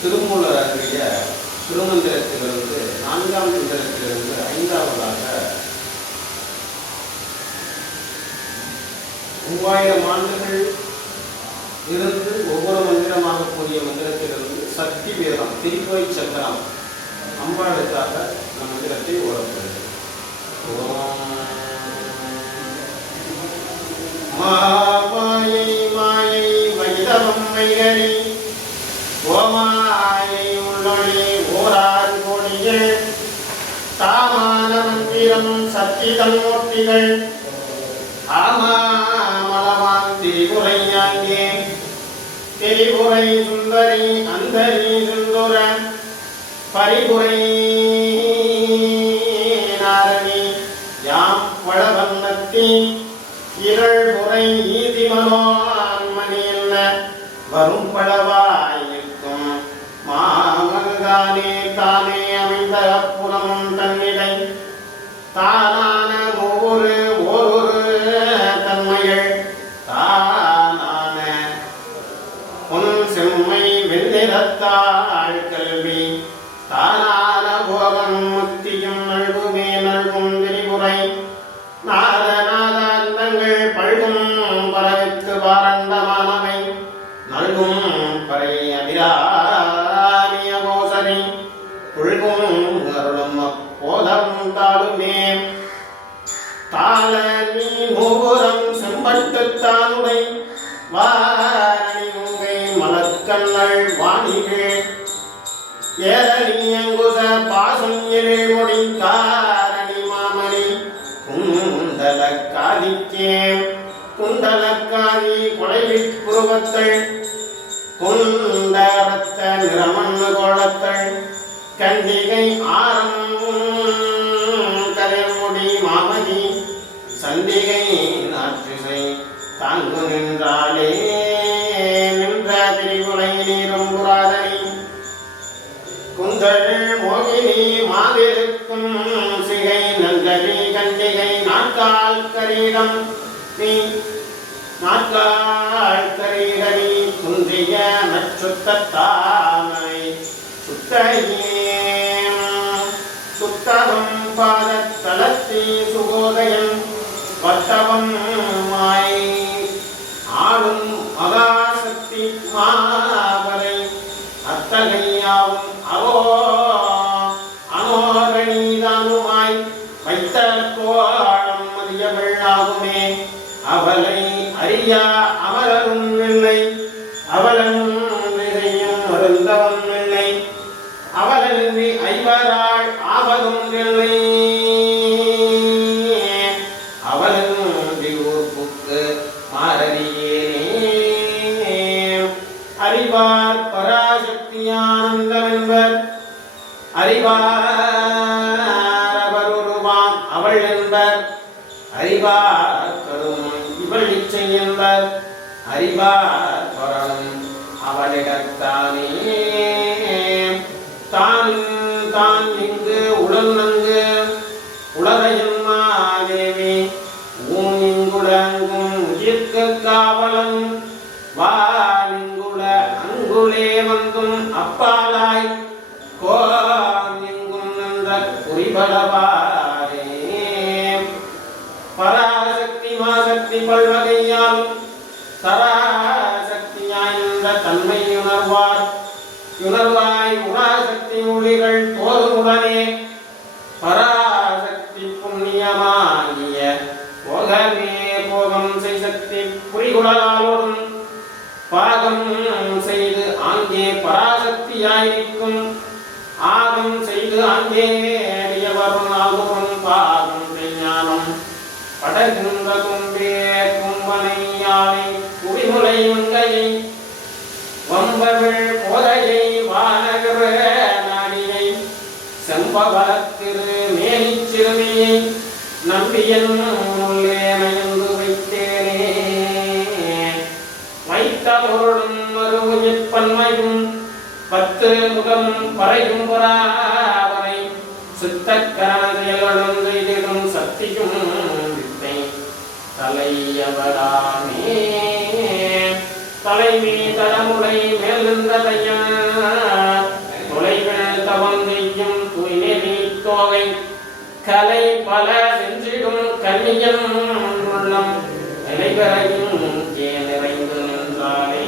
திருமூலர் அருளிய திருமந்திரத்திலிருந்து 4ஆம் மந்திரத்திலிருந்து 5ஆவதாக 3000 ஆண்டுகள் இருந்து ஒவ்வொரு மந்திரமாக கூடிய மந்திரத்திலிருந்து சக்தி வேதம் திருக்கோய் சக்கரம் அம்பாளுக்காக நம் மந்திரத்தை ஓடப்படுகிறது. மாயை மாயை வைதவம் மைகனி ஓமாயை உள்ளொளி ஓராறு கோடிகள் தாமான மந்திரம் சத்திதம் மூர்த்திகள் ஆமாமலவான் திரிபுரையாங்கே திரிபுரை சுந்தரி அந்தரி சுந்துர பரிபுரை நாரணி யாம் வளவன்னத்தி இருள்புரை ஈதிமனோன்மணி என்ன வரும் பளவாயிருக்கும் மாமல்தானே தானே அமைந்த புலமும் தன்னிடை தானான ஒவ்வொரு தன்மைகள் தானான பொன் செம்மை வெண்ணிறத்தாள் கல்வி தானான போகம் முத்தியும் நல்குமே நல்கும் திரிபுரை நாதநாதங்கள் பல்கும் பரவித்து பாரண்டமானவை நல்கும் பறை அபிராமிய கோசரி புல்கும் அருளும் போதம் தாளுமே தாள நீ மூபுரம் செம்பட்டு தானுடை வாரணியுங்கை மலர்கண்ணள் வாணிகள் ஏரணி அங்குச பாசம் எழில் மொழி காரணி மாமணி குண்டலக்காதிக்கே குண்டலக்காதி கொலைவிற் புருவத்தள் குண்டரத்த நிறமண்ணு கோலத்தள் கண்டிகை ஆரம் கரைமுடி மாமதி சண்டிகை நாற்றிசை தாங்கு நின்றாளே நின்ற திரிகுலை நீரும் புராதனி குந்தள் மோகினி மாதிருக்கும் சிகை நங்கரி கண்டிகை நாட்கால் கரீடம் நீ நாட்கால் கரீடனி குன்றிய நச்சுத்த தாமரை சுத்தையே சுத்தவம் பாதத்தலத்தி சுகோதயம் வட்டவம் மாய் ஆளும் மகாசக்தி மாவரை அத்தகையாவும் அனோரணீதானுமாய் வைத்த கோளம் மதிய வெள்ளாகுமே அவளை அறியா அமரரும் இல்லை அவளன் நிறையும் அருந்தவன் இல்லை அவளன்றி ஐவராள் ஆவதும் இல்லை அவளன்றி ஊர்ப்புக்கு மாறறியேனே அறிவார் பராசக்தியானந்தம் என்பர் அறிவார் அவருருவாம் அவள் என்பர் அறிவார் கரும் இவள் இச்சை என்பர் அறிவார் பரனும் அவளிடத்தானே தான் தான் இங்கு உடல் நங்கு உலகையும் மாதேவி ஊன் இங்குலங்கும் உயிர்க்கு காவலன் வாலிங்குல அங்குலே வந்தும் அப்பாலாய் கோங்கும் நின்ற குறிபடவாரே பராசக்தி மாசக்தி பல்வகையாலும் சராசக்தியாய்ந்த தன்மை உணர்வாய் உணாசக்தி ஒளிகள் தோறுமுடனே பராசக்தி புண்ணியமாகிய போகமே போகம் செய் சக்தி புரிகுழலாலோடும் பாகம் செய்து ஆங்கே பராசக்தியாயிருக்கும் ஆகம் செய்து ஆங்கே அறியவரும் ஆகும் பாகம் ஞானம் படகின்ற கும்பே கும்பனை யானை குவிமுலை மங்கையை வம்பவள் போதையை வானகர நாடியை செம்பவளத்திரு மேனிச் சிறுமியை நம்பியன் உள்ளே நயந்து வைத்தேனே வைத்த பொருளும் மறுவுயிர் பன்மையும் 10 முகமும் பறையும் பொறாவரை சித்தக்கரணம் செய்திடும் சக்தியும் வித்தை தலையவராமே தலைமை தடமுறை மேல் நின்ற தையன் கண்ணியன் உள்ளம் நிலைகரையும் நிறைந்து நின்றானே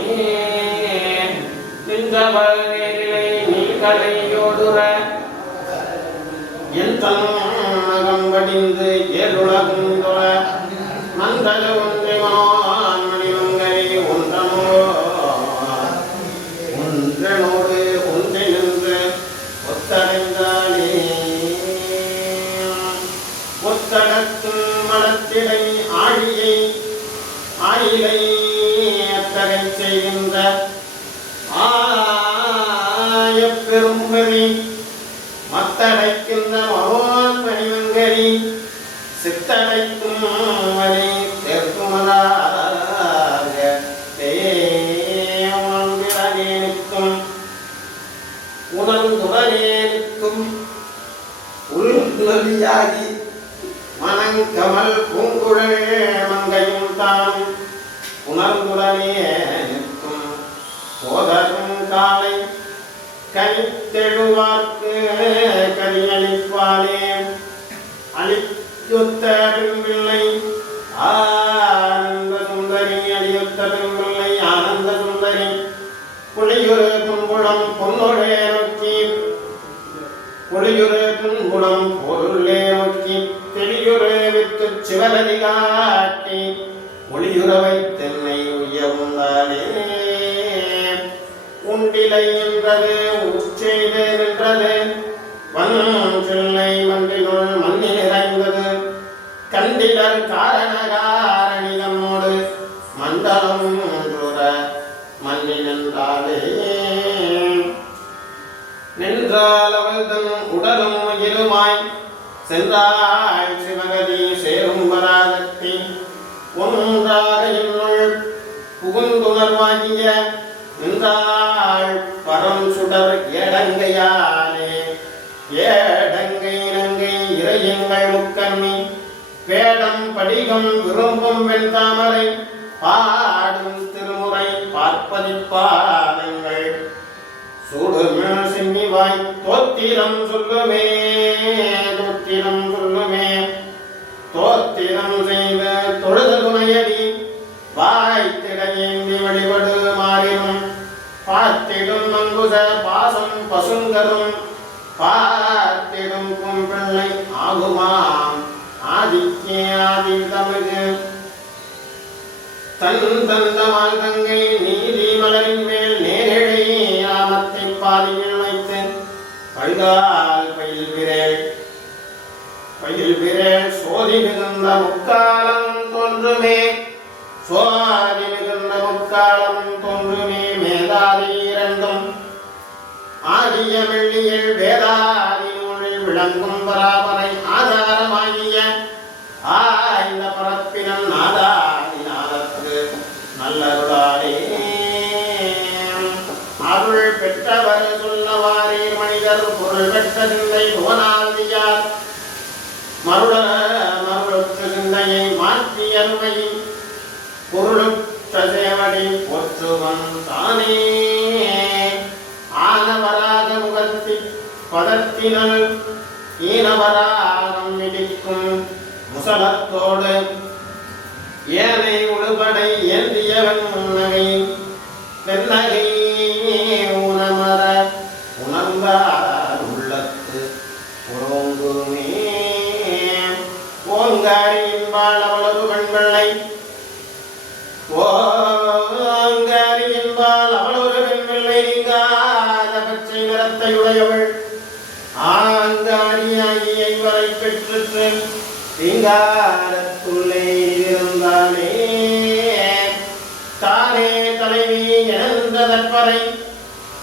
நின்றவர் நேரிலே நீல்கரையோடுற என் தன்னகம் வடிந்து ஏழுலகும் தொழ மந்தல ஒன்றிமான் மணிமங்கை ஒன்றனோடு ஒன்றை நின்று ஒத்தடைந்தானே ஒத்தடக்கும் மலத்திடை ஆயிலை அத்தகை செய்கின்ற ஆயப்பெரும்பதி மத்தடைக்கின்ற மகோன் மணிமங்கரி சித்தடைக்கும் மணி தேர்க்குமலாக தேவனிக்கும் உணர்ந்துடனேனுக்கும் உள்நலியாகி மனங்கமல் பூங்குழல் மங்கையும் தான் உணர்ந்துடனே நிற்கும் சோதரும் காலை கனித்தெழுவார்க்கு கனியளிப்பாளே அளியுத்த பெரும்பிள்ளை ஆனந்த சுந்தரி அளியுத்த பெரும்பிள்ளை ஆனந்த சுந்தரி புலியுரு புன்புடம் பொன்னொழே நோக்கி புலியுரு புன்புடம் பொருளே நோக்கி தெளியுரு வித்து சிவரதி காட்டி ஒளியுறவை தென்னை உயர்ந்தானே உண்டிலை என்றது உச்செய்து நின்றது வன்சில்லை மன்றினுள் மண்ணி நிறைந்தது கண்டிலர் காரணகாரணிதமோடு மண்டலம் மண்ணி நின்றாலே நின்றால் அவள் தன் உடலும் இருமாய் சென்றாய் சிவகதி சேரும் வராதத்தி ஒன்றாக என்னுள் புகுந்துணர்வாகிய நின்றாள் பரம் சுடர் ஏடங்கையாலே ஏடங்கை இனங்கை இறையங்கள் முக்கண்ணி வேடம் படிகம் விரும்பும் வெண்தாமரை பாடும் திருமுறை பார்ப்பதிப்பாதங்கள் சூடுமிழ் சிம்மிவாய் தோத்திரம் சொல்லுமே தோத்திரம் சொல்லுமே தோத்திரம் செய்து தொழுத துணையடி வாய்த்திடையேந்தி வழிபடு மாறினும் பார்த்திடும் மங்குச பாசம் பசுங்கரும் பார்த்திடும் கும்பிள்ளை ஆகுமாம் ஆதிக்கே ஆதி தமிழ் தன் தந்த மார்கங்கை நீதி மலரின் மேல் நேரழை ராமத்தை பாதியில் வைத்து பழுதால் பயில் விரேல் சோதி மிகுந்த முக்காலம் தோன்றுமே சோதி மிகுந்த முக்காலம் தோன்றுமே மேதாதி இரண்டும் ஆகிய மெல்லியில் வேதாதி நூலில் விளங்கும் பராபரை ஆதாரமாகிய ஆய்ந்த பரப்பினன் நாதாதி நாதற்கு நல்லருளாரே அருள் பெற்றவர் சொல்லவாரே மனிதர் பொருள் பெற்ற சிந்தை புவனாதியார் மருளுக்கு சிந்தையை மாற்றி அருமை பொருளுற்ற சேவடி போற்றுவன் தானே ஆனவராக முகத்தி பதத்தினல் ஈனவராகம் மிடிக்கும் முசலத்தோடு ஏனை உடுபடை ஏந்தியவன் முன்னகை தென்னகை உணமர உணர்ந்தார் உள்ளத்து உறங்குமே ஓங்காரியின் பால் அவளது பெண்பிள்ளை ஓங்காரியின் பால் அவளொரு பெண்பிள்ளை நீங்காத பச்சை நிறத்தை உடையவள் ஆங்காரியாகியை வரை பெற்று தீங்காரத்துள்ளே இருந்தானே தானே தலைவி என்ற தற்பரை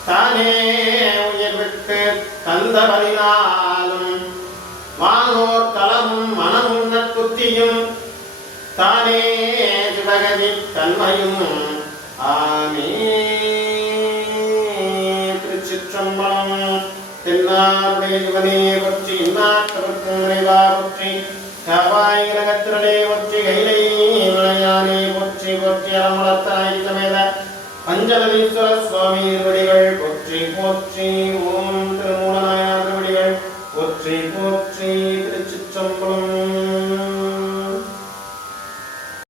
தானே உயிர் விட்டு தந்தவரினாலும் வானோர் தலமும் மனமும் நற்குத்தியும் தானே சிவகதி தன்மையும் ஆமே. திருச்சிற்றம்பலம். தென்னாருடைய சிவனே போற்றி, இந்நாட்டவர்க்கும் இறைவா போற்றி, காவாய் நகத்திரளே போற்றி, கைலை விளையானே போற்றி போற்றி, அறமுளத்தாய் சமேத பஞ்சநதீஸ்வர சுவாமி திருவடிகள் போற்றி போற்றி.